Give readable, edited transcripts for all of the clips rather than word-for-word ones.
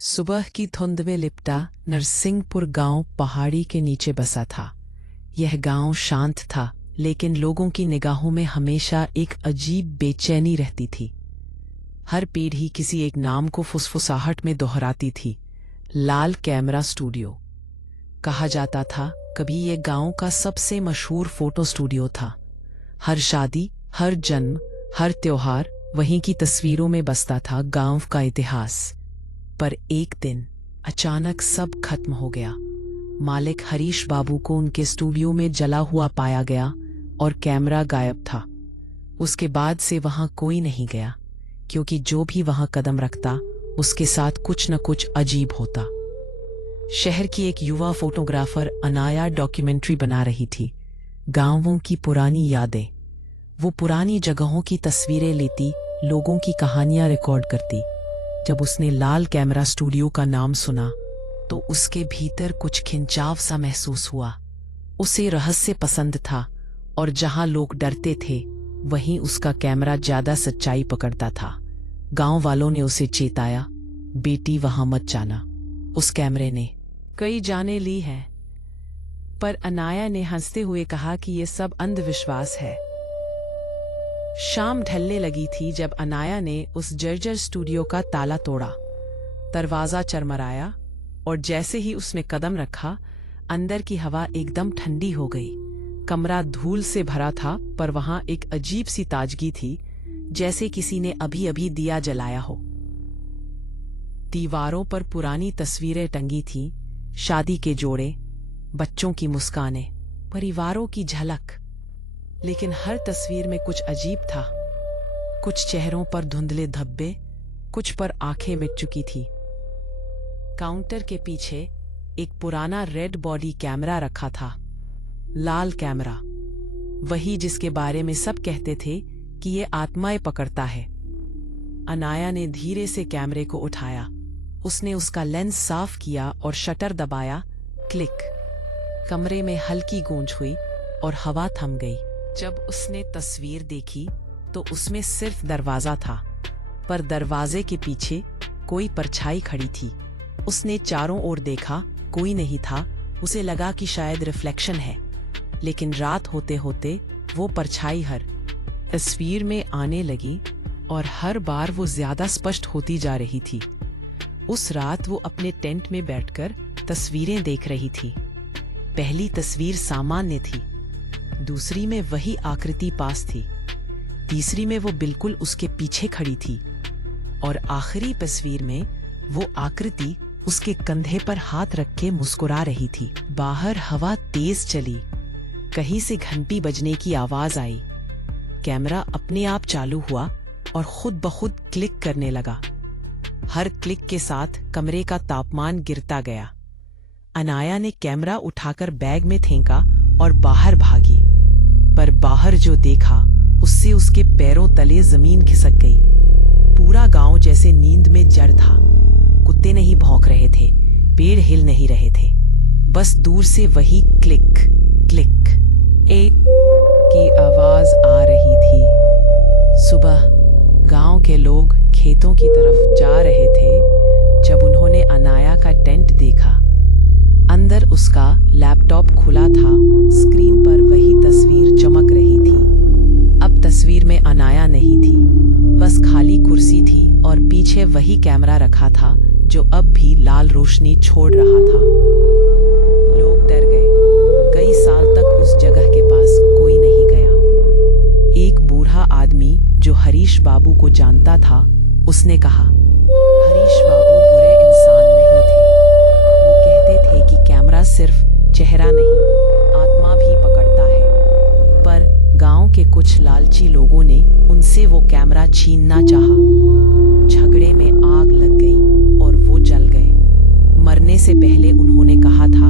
सुबह की धुंध में लिपटा नरसिंहपुर गांव पहाड़ी के नीचे बसा था। यह गांव शांत था, लेकिन लोगों की निगाहों में हमेशा एक अजीब बेचैनी रहती थी। हर पीढ़ी किसी एक नाम को फुसफुसाहट में दोहराती थी। लाल कैमरा स्टूडियो कहा जाता था। कभी ये गांव का सबसे मशहूर फोटो स्टूडियो था। हर शादी, हर जन्म, हर त्योहार वहीं की तस्वीरों में बसता था गांव का इतिहास। पर एक दिन अचानक सब खत्म हो गया। मालिक हरीश बाबू को उनके स्टूडियो में जला हुआ पाया गया और कैमरा गायब था। उसके बाद से वहां कोई नहीं गया, क्योंकि जो भी वहां कदम रखता उसके साथ कुछ न कुछ अजीब होता। शहर की एक युवा फोटोग्राफर अनाया डॉक्यूमेंट्री बना रही थी। गांवों की पुरानी यादें। वो पुरानी जगहों की तस्वीरें लेती, लोगों की कहानियां रिकॉर्ड करती। जब उसने लाल कैमरा स्टूडियो का नाम सुना तो उसके भीतर कुछ खिंचाव सा महसूस हुआ। उसे रहस्य पसंद था, और जहां लोग डरते थे वहीं उसका कैमरा ज्यादा सच्चाई पकड़ता था। गांव वालों ने उसे चेताया, बेटी वहां मत जाना, उस कैमरे ने कई जानें ली हैं। पर अनाया ने हंसते हुए कहा कि यह सब अंधविश्वास है। शाम ढलने लगी थी जब अनाया ने उस जर्जर स्टूडियो का ताला तोड़ा। दरवाजा चरमराया, और जैसे ही उसने कदम रखा, अंदर की हवा एकदम ठंडी हो गई। कमरा धूल से भरा था, पर वहां एक अजीब सी ताजगी थी, जैसे किसी ने अभी अभी दिया जलाया हो। दीवारों पर पुरानी तस्वीरें टंगी थीं, शादी के जोड़े, बच्चों की मुस्कानें, परिवारों की झलक। लेकिन हर तस्वीर में कुछ अजीब था। कुछ चेहरों पर धुंधले धब्बे, कुछ पर आंखें मिट चुकी थी। काउंटर के पीछे एक पुराना रेड बॉडी कैमरा रखा था। लाल कैमरा, वही जिसके बारे में सब कहते थे कि ये आत्माएं पकड़ता है। अनाया ने धीरे से कैमरे को उठाया। उसने उसका लेंस साफ किया और शटर दबाया। क्लिक। कमरे में हल्की गूंज हुई और हवा थम गई। जब उसने तस्वीर देखी तो उसमें सिर्फ दरवाजा था, पर दरवाजे के पीछे कोई परछाई खड़ी थी। उसने चारों ओर देखा, कोई नहीं था। उसे लगा कि शायद रिफ्लेक्शन है, लेकिन रात होते होते वो परछाई हर तस्वीर में आने लगी, और हर बार वो ज्यादा स्पष्ट होती जा रही थी। उस रात वो अपने टेंट में बैठकर तस्वीरें देख रही थी। पहली तस्वीर सामान्य थी, दूसरी में वही आकृति पास थी, तीसरी में वो बिल्कुल उसके पीछे खड़ी थी, और आखिरी तस्वीर में वो आकृति उसके कंधे पर हाथ रख के मुस्कुरा रही थी। बाहर हवा तेज चली। कहीं से घंटी बजने की आवाज आई। कैमरा अपने आप चालू हुआ और खुद ब खुद क्लिक करने लगा। हर क्लिक के साथ कमरे का तापमान गिरता गया। अनाया ने कैमरा उठाकर बैग में फेंका और बाहर भागी। पर बाहर जो देखा, उससे उसके पैरों तले जमीन खिसक गई। पूरा गांव जैसे नींद में जड़ था। कुत्ते नहीं भौंक रहे थे, पेड़ हिल नहीं रहे थे, बस दूर से वही क्लिक क्लिक एक की आवाज आ रही थी। सुबह गांव के लोग खेतों की तरफ जा रहे थे जब उन्होंने अनाया का टेंट देखा। अंदर उसका लैपटॉप खुला था। स्क्रीन पर वही तस्वीर चमक रही थी। अब तस्वीर में अनाया नहीं थी, बस खाली कुर्सी थी, और पीछे वही कैमरा रखा था जो अब भी लाल रोशनी छोड़ रहा था। लोग डर गए। कई साल तक उस जगह के पास कोई नहीं गया। एक बूढ़ा आदमी जो हरीश बाबू को जानता था, उसने कहा, हरीश बाबू बुरे इंसान नहीं थे। वो कहते थे कि कैमरा सिर्फ चेहरा नहीं, आत्मा भी पकड़ता है। पर गांव के कुछ लालची लोगों ने उनसे वो कैमरा छीनना चाहा। झगड़े में आग लग गई और वो जल गए। मरने से पहले उन्होंने कहा था,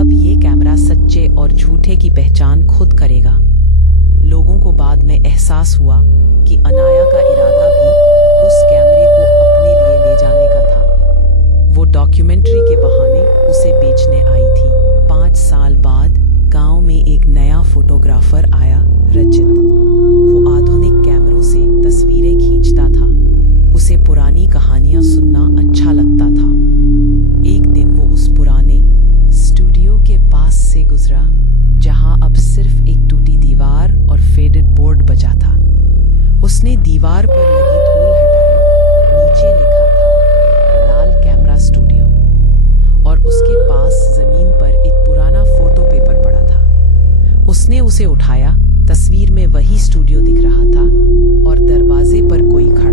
अब ये कैमरा सच्चे और झूठे की पहचान खुद करेगा। लोगों को बाद में एहसास हुआ कि अनाया का इरादा भी उस कैमरे को अपने लिए ले जाने का था। वो डॉक्यूमेंट्री के बहाने उसे बेचने आई थी। 5 साल बाद गांव में एक नया फोटोग्राफर आया, रजित। वो आधुनिक कैमरों से तस्वीरें खींचता था। उसे पुरानी कहानियां सुनना अच्छा लगता था। दीवार पर लगी धूल हटाई। नीचे लिखा था लाल कैमरा स्टूडियो और उसके पास जमीन पर एक पुराना फोटो पेपर पड़ा था। उसने उसे उठाया। तस्वीर में वही स्टूडियो दिख रहा था और दरवाजे पर कोई खड़ा